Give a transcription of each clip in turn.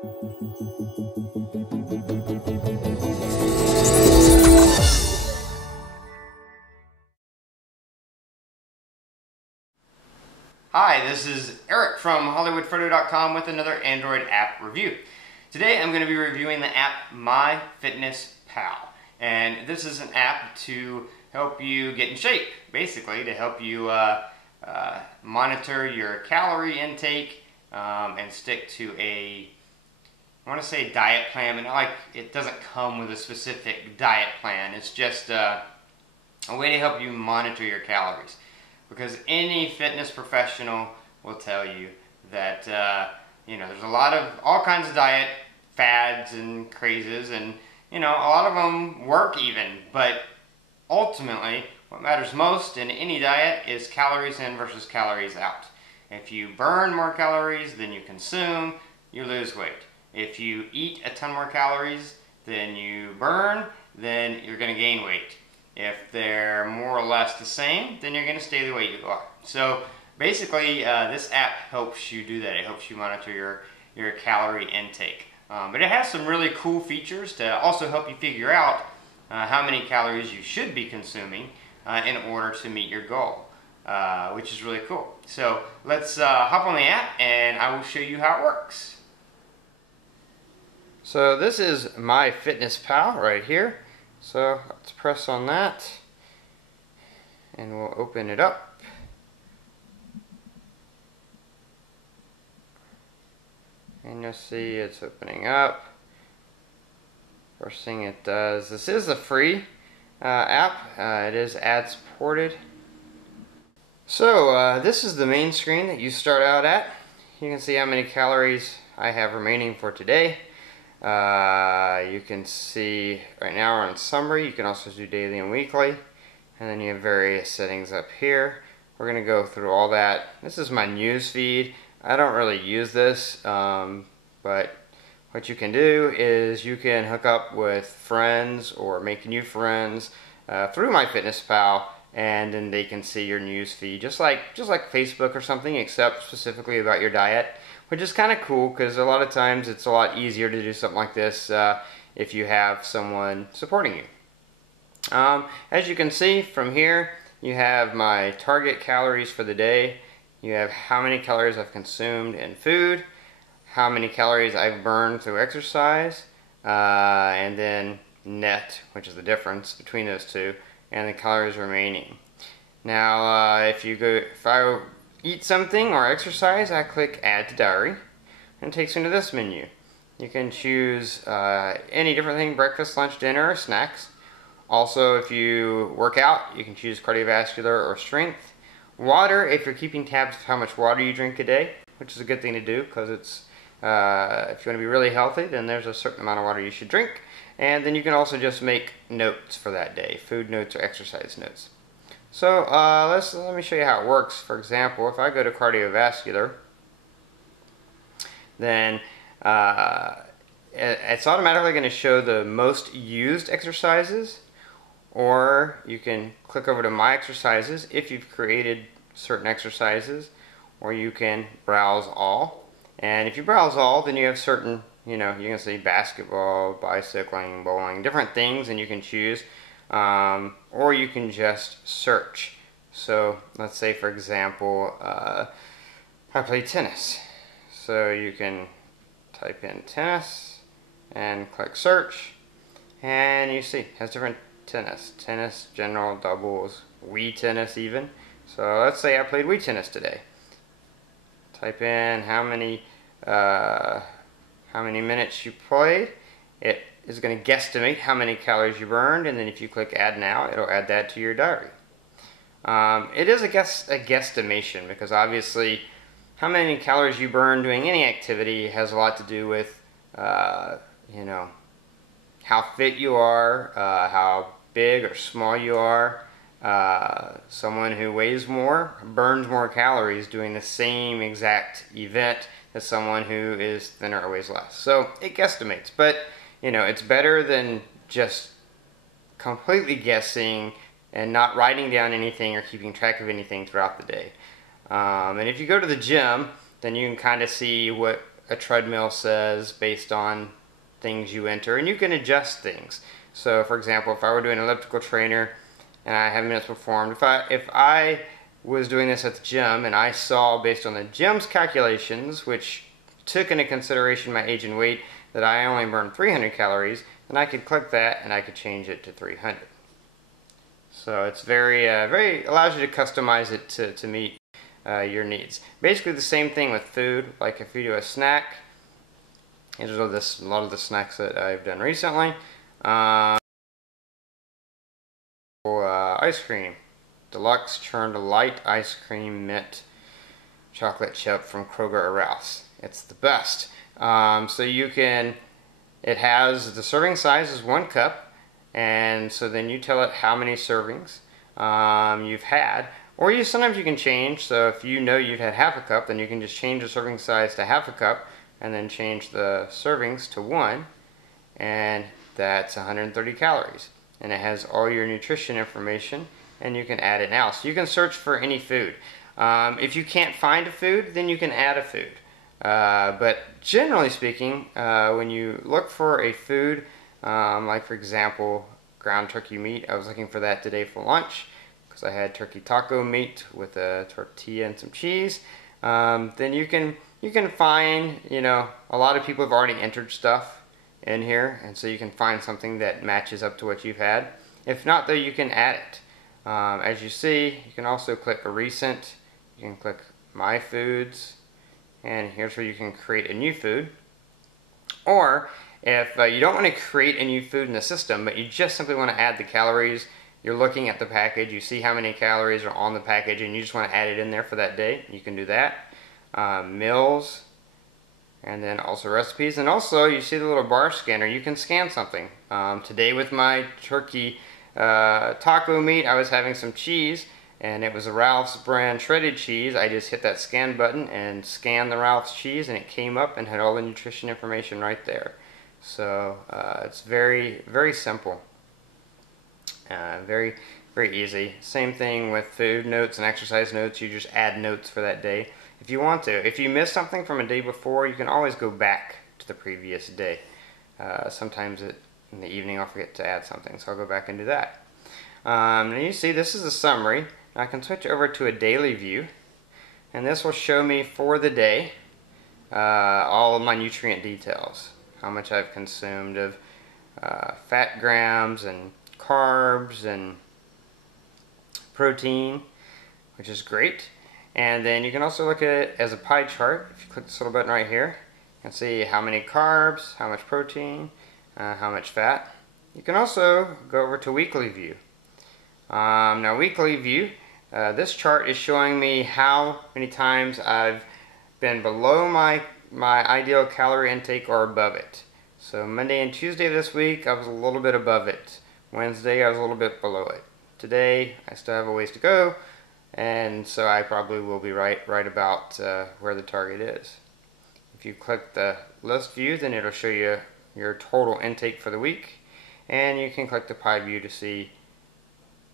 Hi, this is Eric from hollywoodfrodo.com with another Android app review. Today I'm going to be reviewing the app MyFitnessPal, and this is an app to help you get in shape, basically to help you monitor your calorie intake and stick to I want to say diet plan, but it doesn't come with a specific diet plan. It's just a way to help you monitor your calories. Because any fitness professional will tell you that there's all kinds of diet fads and crazes, and a lot of them work even. But ultimately, what matters most in any diet is calories in versus calories out. If you burn more calories than you consume, you lose weight. If you eat a ton more calories than you burn, then you're going to gain weight. If they're more or less the same, then you're going to stay the way you are. So basically, this app helps you do that. It helps you monitor your calorie intake. But it has some really cool features to also help you figure out how many calories you should be consuming in order to meet your goal, which is really cool. So let's hop on the app and I will show you how it works. So this is MyFitnessPal right here. So let's press on that and we'll open it up. And you'll see it's opening up. First thing it does, this is a free app. It is ad supported. So this is the main screen that you start out at. You can see how many calories I have remaining for today. You can see right now we're on summary. You can also do daily and weekly, and then you have various settings up here. We're going to go through all that. This is my news feed. I don't really use this, but what you can do is you can hook up with friends or make new friends through MyFitnessPal, and then they can see your news feed just like Facebook or something, except specifically about your diet. Which is kind of cool because a lot of times it's a lot easier to do something like this if you have someone supporting you. As you can see from here, you have my target calories for the day. You have how many calories I've consumed in food, how many calories I've burned through exercise, and then net, which is the difference between those two, and the calories remaining. Now, if I eat something or exercise, I click Add to Diary, and it takes me to this menu. You can choose any different thing, breakfast, lunch, dinner, or snacks. Also, if you work out, you can choose cardiovascular or strength. Water, if you're keeping tabs of how much water you drink a day, which is a good thing to do, because it's if you want to be really healthy, then there's a certain amount of water you should drink. And then you can also just make notes for that day, food notes or exercise notes. So let me show you how it works. For example, if I go to cardiovascular, then it's automatically going to show the most used exercises, or you can click over to My Exercises if you've created certain exercises, or you can browse all. And if you browse all, then you have certain, you can see basketball, bicycling, bowling, different things, and you can choose. Or you can just search. So let's say, for example, I play tennis. So you can type in tennis and click search, and you see it has different tennis, general, doubles, Wii tennis even. So let's say I played Wii tennis today. Type in how many minutes you played. It is going to guesstimate how many calories you burned, and then if you click Add Now, it'll add that to your diary. It is a guesstimation, because obviously how many calories you burn doing any activity has a lot to do with how fit you are, how big or small you are. Someone who weighs more burns more calories doing the same exact event as someone who is thinner or weighs less. So it guesstimates, but it's better than just completely guessing and not writing down anything or keeping track of anything throughout the day. And if you go to the gym, then you can kind of see what a treadmill says based on things you enter, and you can adjust things. So for example, if I were doing an elliptical trainer and I have minutes performed, if I was doing this at the gym and I saw based on the gym's calculations, which took into consideration my age and weight, that I only burned 300 calories, then I could click that and I could change it to 300. So it's very allows you to customize it to meet your needs. Basically the same thing with food. Like if you do a snack, these are a lot of the snacks that I've done recently. Ice cream, deluxe churned light ice cream mint chocolate chip from Kroger or Ralph's. It's the best. So you can, it has the serving size is 1 cup, and so then you tell it how many servings you've had, or sometimes you can change. So if you know you've had half a cup, then you can just change the serving size to half a cup and then change the servings to 1, and that's 130 calories. And it has all your nutrition information, and you can add it now. So you can search for any food. If you can't find a food, then you can add a food. But generally speaking, when you look for a food, like for example, ground turkey meat, I was looking for that today for lunch because I had turkey taco meat with a tortilla and some cheese. Then you can find, a lot of people have already entered stuff in here, and so you can find something that matches up to what you've had. If not, though, you can add it. As you see, you can also click recent, you can click my foods, and here's where you can create a new food. Or if you don't want to create a new food in the system, but you just simply want to add the calories, you're looking at the package, you see how many calories are on the package, and you just want to add it in there for that day, you can do that. Meals, and then also recipes, and also you see the little bar scanner, you can scan something. Today with my turkey taco meat, I was having some cheese, and it was a Ralph's brand shredded cheese. I just hit that scan button and scanned the Ralph's cheese, and it came up and had all the nutrition information right there. So it's very, very simple. Very, very easy. Same thing with food notes and exercise notes. You just add notes for that day if you want to. If you miss something from a day before, you can always go back to the previous day. Sometimes in the evening I'll forget to add something, so I'll go back and do that. And you see this is a summary. I can switch over to a daily view, and this will show me for the day all of my nutrient details. How much I've consumed of fat grams and carbs and protein, which is great. And then you can also look at it as a pie chart. If you click this little button right here, you can see how many carbs, how much protein, how much fat. You can also go over to weekly view. Now weekly view, this chart is showing me how many times I've been below my ideal calorie intake or above it. So Monday and Tuesday of this week I was a little bit above it. Wednesday I was a little bit below it. Today I still have a ways to go, and so I probably will be right about where the target is. If you click the list view, then it'll show you your total intake for the week, and you can click the pie view to see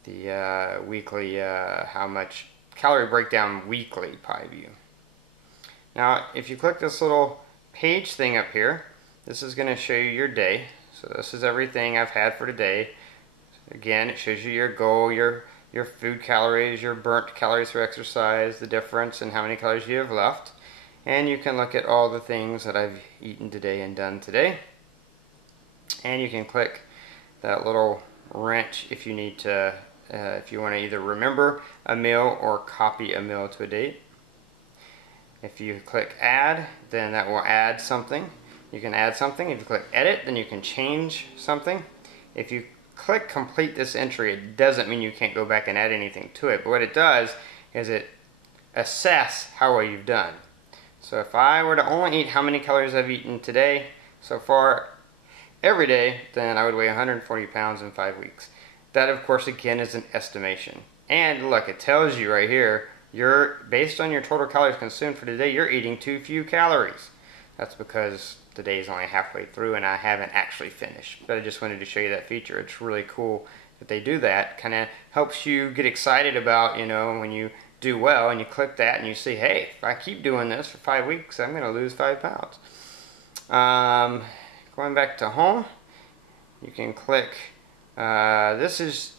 the weekly, how much calorie breakdown weekly pie view. Now if you click this little page thing up here, this is going to show you your day. So this is everything I've had for today. Again, it shows you your goal, your food calories, your burnt calories for exercise, the difference, and how many calories you have left. And you can look at all the things that I've eaten today and done today. And you can click that little wrench if you need to, if you want to either remember a meal or copy a meal to a date. If you click add, then that will add something. You can add something. If you click edit, then you can change something. If you click complete this entry, it doesn't mean you can't go back and add anything to it, but what it does is it assess how well you've done. So if I were to only eat how many calories I've eaten today so far every day, then I would weigh 140 pounds in 5 weeks. That of course again is an estimation. And look, it tells you right here, based on your total calories consumed for today, you're eating too few calories. That's because the day is only halfway through and I haven't actually finished. But I just wanted to show you that feature. It's really cool that they do that. Kind of helps you get excited about, when you do well, and you click that and you see, hey, if I keep doing this for 5 weeks, I'm going to lose 5 pounds. Going back to home, you can click, this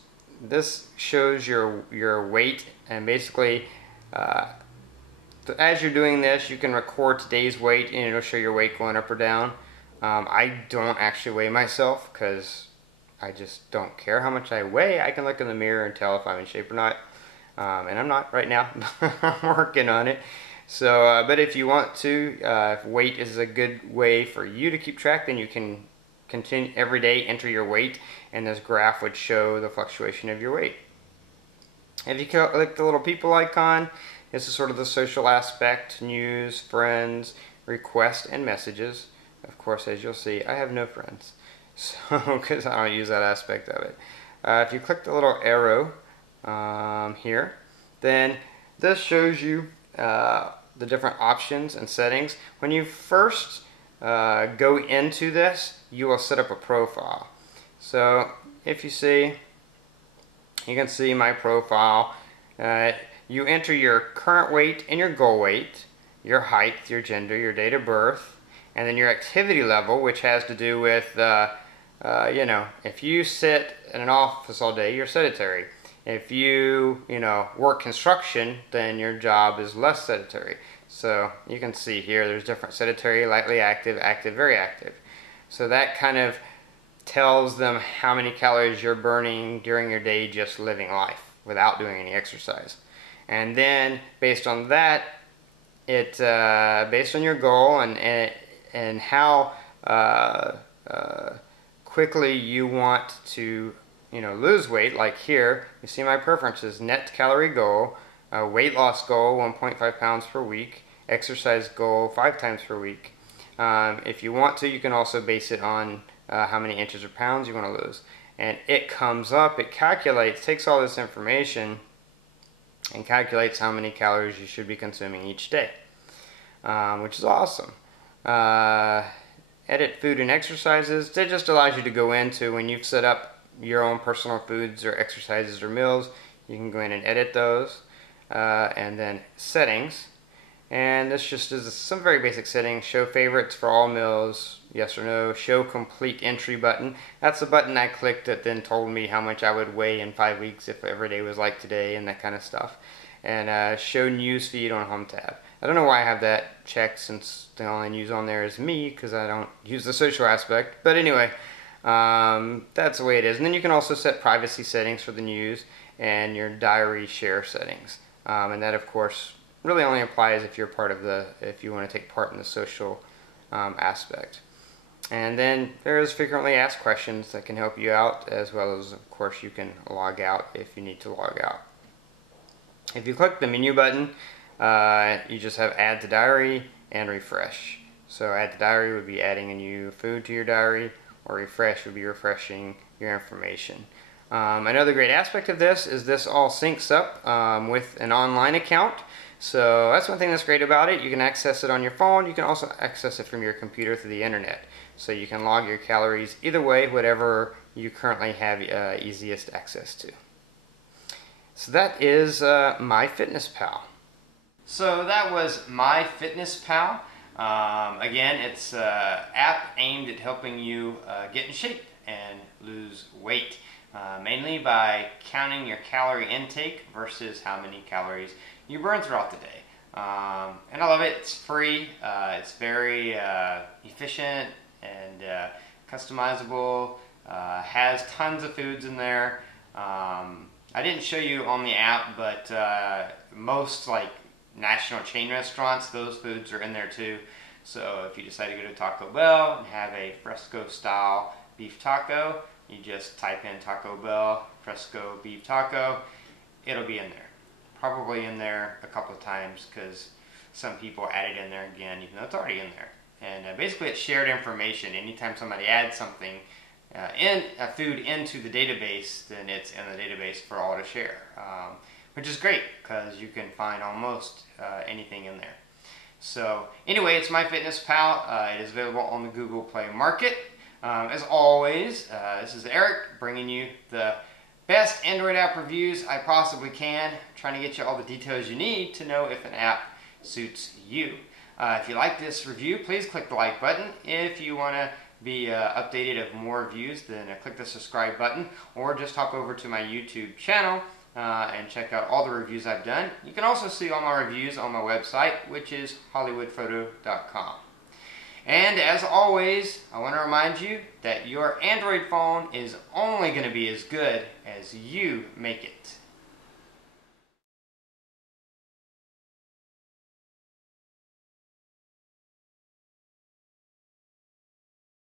shows your weight, and basically as you're doing this, you can record today's weight and it'll show your weight going up or down. I don't actually weigh myself because I just don't care how much I weigh. I can look in the mirror and tell if I'm in shape or not, and I'm not right now. I'm working on it. So, but if you want to, if weight is a good way for you to keep track, then you can continue every day, enter your weight, and this graph would show the fluctuation of your weight. If you click the little people icon, this is sort of the social aspect: news, friends, requests, and messages. Of course, as you'll see, I have no friends, so because I don't use that aspect of it. If you click the little arrow here, then this shows you the different options and settings. When you first go into this, you will set up a profile. So if you see, you can see my profile. You enter your current weight and your goal weight, your height, your gender, your date of birth, and then your activity level, which has to do with, you know, if you sit in an office all day, you're sedentary. If you work construction, then your job is less sedentary. So you can see here there's different: sedentary, lightly active, active, very active. So that kind of tells them how many calories you're burning during your day just living life without doing any exercise. And then based on that, based on your goal and how quickly you want to lose weight, like here, you see my preferences: net calorie goal, weight loss goal 1.5 pounds per week, exercise goal 5 times per week. If you want to, you can also base it on how many inches or pounds you want to lose. And it comes up, it calculates, takes all this information and calculates how many calories you should be consuming each day, which is awesome. Edit food and exercises. That just allows you to go into, when you've set up your own personal foods or exercises or meals, you can go in and edit those. And then settings, and this just is some very basic settings: show favorites for all meals, yes or no; show complete entry button. That's the button I clicked that then told me how much I would weigh in 5 weeks if every day was like today, and that kind of stuff. And show news feed on home tab. I don't know why I have that checked, since the only news on there is me, because I don't use the social aspect. But anyway, that's the way it is. And then you can also set privacy settings for the news and your diary share settings. And that, of course, really only applies if you're if you want to take part in the social aspect. And then there's frequently asked questions that can help you out, as well as, of course, you can log out if you need to log out. If you click the menu button, you just have add to diary and refresh. So add to diary would be adding a new food to your diary, or refresh would be refreshing your information. Another great aspect of this is this all syncs up with an online account. So that's one thing that's great about it. You can access it on your phone. You can also access it from your computer through the internet. So you can log your calories either way, whatever you currently have easiest access to. So that is MyFitnessPal. So that was MyFitnessPal. Again, it's an app aimed at helping you get in shape and lose weight, mainly by counting your calorie intake versus how many calories you burn throughout the day. And I love it. It's free. It's very efficient and customizable. Has tons of foods in there. I didn't show you on the app, but most national chain restaurants, those foods are in there too. So if you decide to go to Taco Bell and have a fresco style beef taco, you just type in Taco Bell fresco beef taco. It'll be in there. Probably in there a couple of times, because some people add it in there again even though it's already in there. And basically it's shared information. Anytime somebody adds something in a food into the database, then it's in the database for all to share, which is great because you can find almost anything in there. So anyway, it's MyFitnessPal. It is available on the Google Play Market. As always, this is Eric bringing you the best Android app reviews I possibly can, trying to get you all the details you need to know if an app suits you. If you like this review, please click the like button. If you want to be updated of more reviews, then click the subscribe button, or just hop over to my YouTube channel and check out all the reviews I've done. You can also see all my reviews on my website, which is hollywoodfrodo.com. And as always, I want to remind you that your Android phone is only going to be as good as you make it.